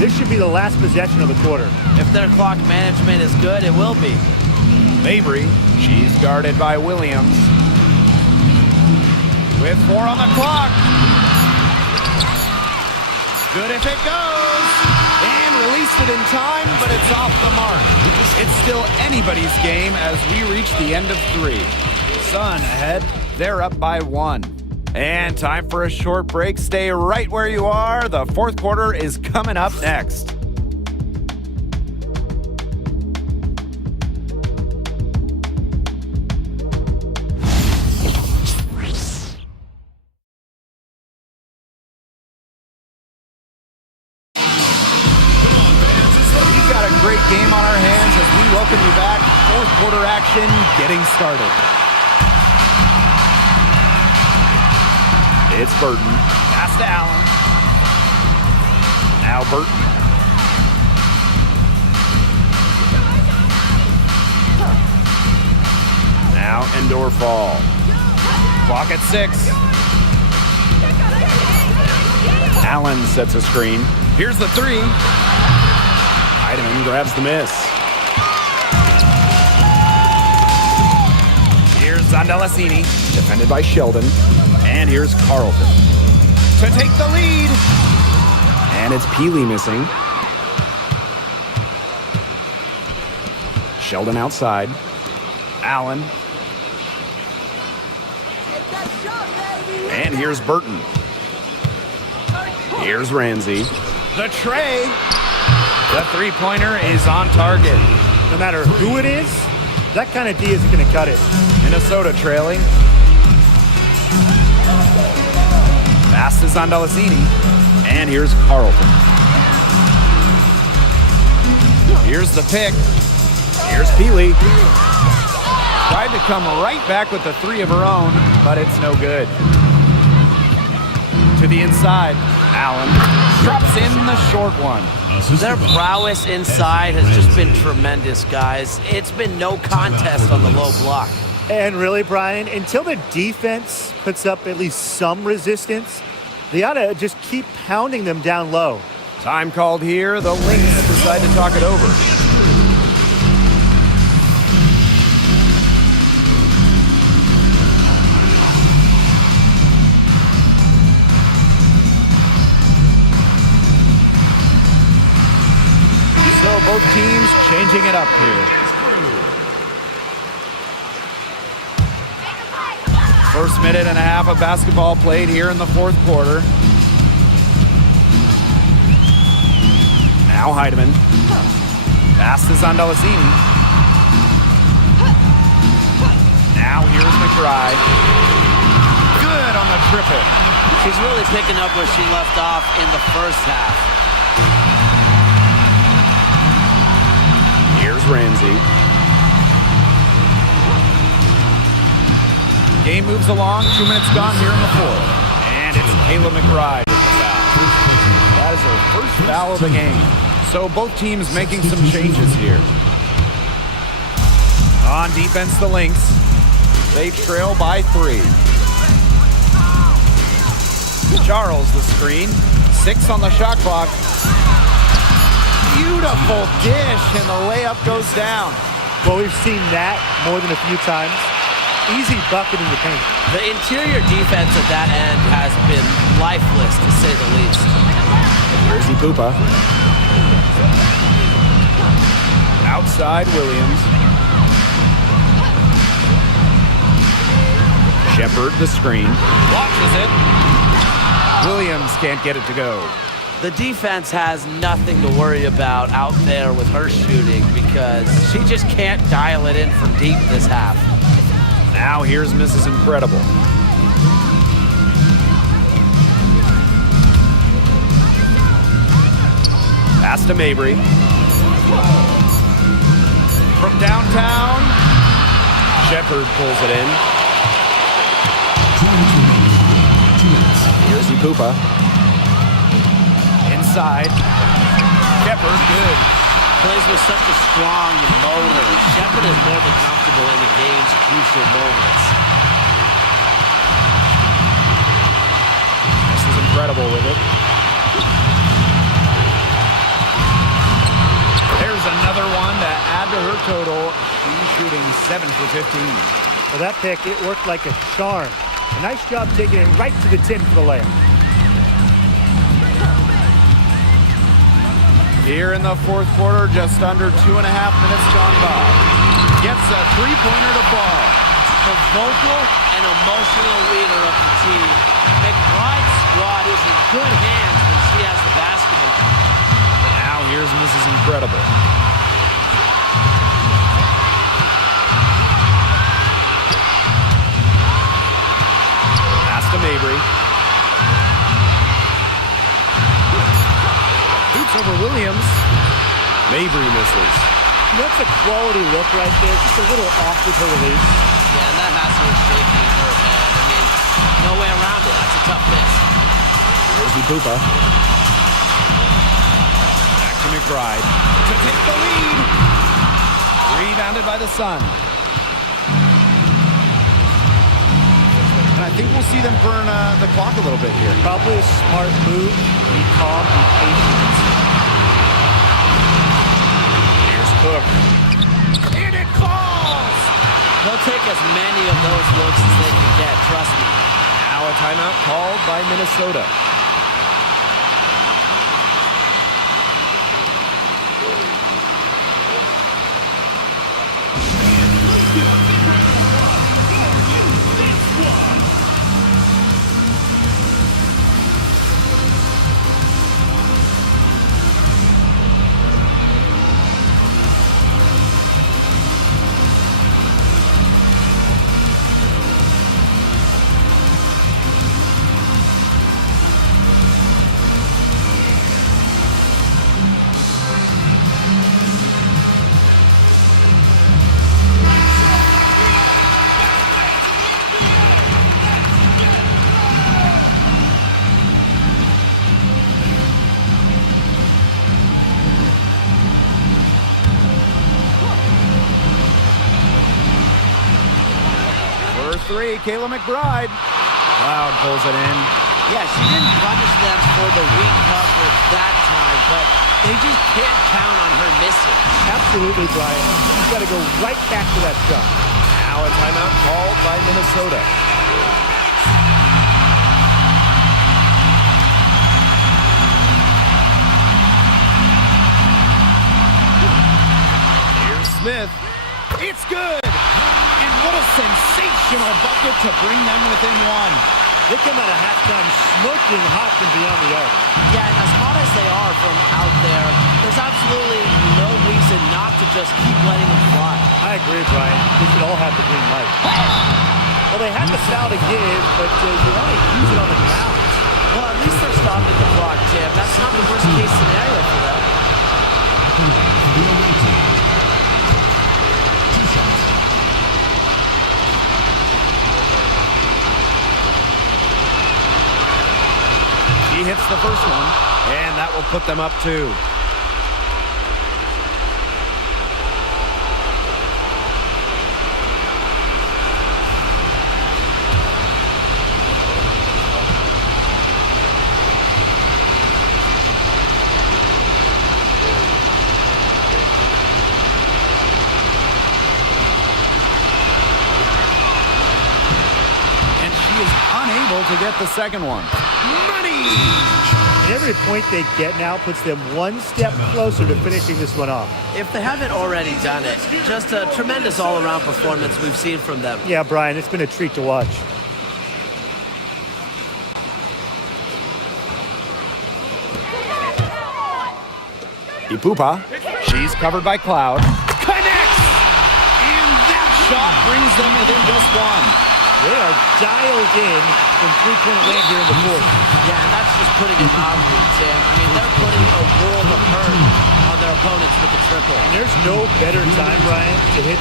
This should be the last possession of the quarter. If their clock management is good, it will be. Mabry, she's guarded by Williams. With 4 on the clock. Good if it goes. And released it in time, but it's off the mark. It's still anybody's game as we reach the end of 3. Sun ahead. They're up by 1. And time for a short break. Stay right where you are. The fourth quarter is coming up next. Great game on our hands as we welcome you back. Fourth quarter action getting started. It's Burton. Pass to Allen. Now Burton. Now Endor Fall. Clock at 6. Allen sets a screen. Here's the 3. Heidemann grabs the miss. Here's Zondalasini, defended by Sheldon. And here's Carlton to take the lead. And it's Peely missing. Sheldon outside. Allen. And here's Burton. Here's Ramsey. The tray. The three-pointer is on target. No matter who it is, that kind of D isn't going to cut it. Minnesota trailing. Pass to Zondalasini. And here's Carlton. Here's the pick. Here's Peely. Tried to come right back with the 3 of her own, but it's no good. To the inside. Allen drops in the short one. Their prowess inside has just been tremendous, guys. It's been no contest on the low block. And really, Brian, until the defense puts up at least some resistance, they ought to just keep pounding them down low. Time called here. The Lynx decide to talk it over. So both teams changing it up here. First minute and a half of basketball played here in the fourth quarter. Now Heidemann. Pass to Zondalasini. Now here's McBride. Good on the triple. She's really picking up where she left off in the first half. Here's Ramsey. Game moves along. 2 minutes gone here in the fourth. And it's Kayla McBride with the foul. That is her first foul of the game. So both teams making some changes here. On defense, the Lynx. They trail by 3. Charles the screen. 6 on the shot clock. Beautiful dish, and the layup goes down. Well, we've seen that more than a few times. Easy bucket in the paint. The interior defense at that end has been lifeless, to say the least. Here's Ipupa. Outside Williams. Shepard the screen. Watches it. Williams can't get it to go. The defense has nothing to worry about out there with her shooting because she just can't dial it in from deep this half. Now here's Mrs. Incredible. Pass to Mabry. From downtown, Shepard pulls it in. Here's Ipupa. Inside. Shepard, good. Plays with such a strong motor. Shepard is more than comfortable in the game's crucial moments. This is Incredible with it. total. He's shooting 7 for 15. Well, that pick, it worked like a charm. A nice job taking it right to the tin for the layup. Here in the fourth quarter, just under 2.5 minutes gone by. Gets a three-pointer to fall. The vocal and emotional leader of the team. McBride's squad is in good hands when she has the basketball. Now here's Mrs. Incredible. Pass to Mabry. Shoots over Williams. Mabry misses. That's a quality look right there. Just a little off with her release. Yeah, and that has her shaking her head. I mean, no way around it. That's a tough miss. Here's Ipupa. Back to McBride to take the lead. Rebounded by the Sun. And I think we'll see them burn the clock a little bit here. Probably a smart move. Be calm, be patient. Here's Cook. And it falls! They'll take as many of those looks as they can get, trust me. Now a timeout called by Minnesota. Three, Kayla McBride. Cloud pulls it in. Yeah, she didn't punish them for the weak coverage that time, but they just can't count on her missing. Absolutely, Brian. You've got to go right back to that shot. Now a timeout called by Minnesota. Here's Smith. It's good! And what a sensational bucket to bring them within one. They come out of halftime smoking hot from beyond the arc. Yeah, and as hot as they are from out there, there's absolutely no reason not to just keep letting them fly. I agree, Brian. They should all have the green light. Well, they had the foul to give, but you want to use it on the ground. Well, at least they're stopping the clock, Tim. That's not the worst case scenario for them. He hits the first one, and that will put them up 2. And she is unable to get the second one. Money! And every point they get now puts them one step closer to finishing this one off. If they haven't already done it, just a tremendous all-around performance we've seen from them. Yeah, Brian, it's been a treat to watch. Ipupa. She's covered by Cloud. Connects! And that shot brings them within just one. They are dialed in from three-point land here in the fourth. Yeah, and that's just putting it mildly, Tim. I mean, they're putting a world of hurt on their opponents with the triple. And there's no better time, Brian, to hit